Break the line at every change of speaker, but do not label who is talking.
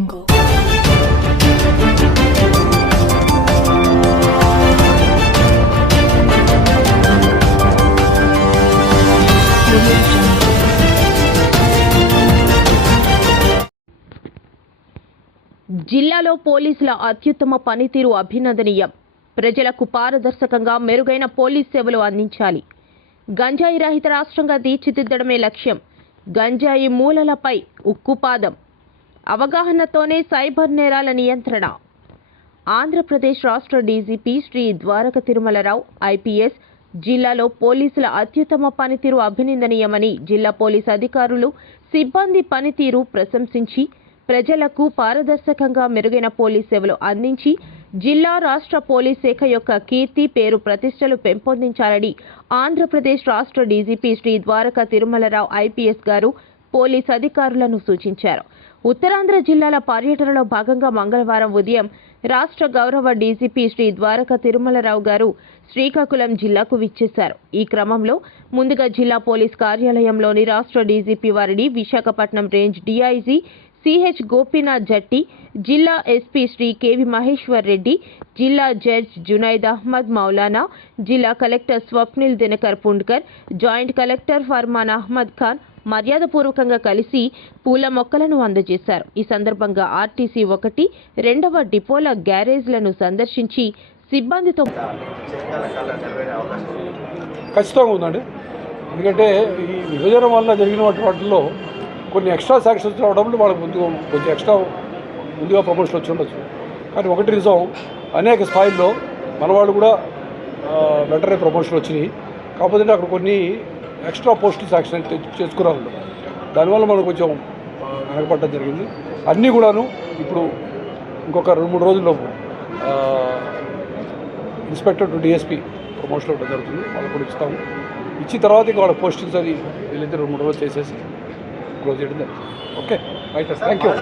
జిల్లాలో పోలీసుల అత్యుత్తమ పనితీరు అభినందనీయం. ప్రజలకు పారదర్శకంగా మెరుగైన పోలీస్ సేవలు అందించాలి. గంజాయి రహిత రాష్ట్రంగా తీర్చిదిద్దడమే లక్ష్యం. గంజాయి మూలలపై ఉక్కుపాదం. అవగాహనతోనే సైబర్ నేరాల నియంత్రణ. ఆంధ్రప్రదేశ్ రాష్ట్ర డీజీపీ శ్రీ ద్వారక తిరుమలరావు ఐపీఎస్ జిల్లాలో పోలీసుల అత్యుత్తమ పనితీరు అభినందనీయమని జిల్లా పోలీస్ అధికారులు సిబ్బంది పనితీరు ప్రశంసించి ప్రజలకు పారదర్శకంగా మెరుగైన పోలీస్ సేవలు అందించి జిల్లా రాష్ట్ర పోలీస్ శాఖ యొక్క కీర్తి పేరు ప్రతిష్టలు పెంపొందించాలని ఆంధ్రప్రదేశ్ రాష్ట్ర డీజీపీ శ్రీ ద్వారక తిరుమలరావు ఐపీఎస్ గారు పోలీస్ అధికారులను సూచించారు. ఉత్తరాంధ్ర జిల్లాల పర్యటనలో భాగంగా మంగళవారం ఉదయం రాష్ట్ర గౌరవ డీజీపీ శ్రీ ద్వారక తిరుమలరావు గారు శ్రీకాకుళం జిల్లాకు విచ్చేశారు. ఈ క్రమంలో ముందుగా జిల్లా పోలీస్ కార్యాలయంలోని రాష్ట్ర డీజీపీ వారిని Visakhapatnam range DIG CH Gopinath Jatti జిల్లా ఎస్పీ శ్రీ కేవి మహేశ్వర్ రెడ్డి జిల్లా జడ్జ్ జునైద్ అహ్మద్ మౌలానా జిల్లా collector Swapnil Dinkar Pundkar joint collector Farman Ahmad Khan మర్యాదపూర్వకంగా కలిసి పూల మొక్కలను అందజేశారు. ఈ సందర్భంగా ఆర్టీసీ ఒకటి రెండవ డిపోల గ్యారేజ్లను సందర్శించి సిబ్బందితో
ఖచ్చితంగా ఉందండి. ఎందుకంటే ఈ విభజన వల్ల జరిగిన వాటిలో కొన్ని ఎక్స్ట్రా శాంక్షన్స్ రావడంలో వాళ్ళకి ముందుగా కొంచెం ఎక్స్ట్రా ముందుగా ప్రమోషన్ వచ్చి ఉండొచ్చు. కానీ ఒకటి నిజం అనేక స్థాయిల్లో మన వాళ్ళు కూడా వెంటనే ప్రమోషన్ వచ్చినాయి. కాకపోతే అక్కడ కొన్ని ఎక్స్ట్రా పోస్టులు శాంక్షన్ చేసుకున్నారు దానివల్ల మనం కొంచెం ఆ, వెనకపడడం జరిగింది. అన్నీ కూడాను ఇప్పుడు ఇంకొక రెండు మూడు రోజుల్లో ఇన్స్పెక్టర్ టు డిఎస్పీ ప్రమోషన్ ఇవ్వడం జరుగుతుంది. వాళ్ళకి కూడా ఇస్తాము. ఇచ్చిన తర్వాత ఇంకా వాళ్ళ పోస్టింగ్స్ అది వీళ్ళైతే రెండు మూడు రోజులు చేసేసి క్లోజ్ చేయడం జరుగుతుంది. Okay right thank you.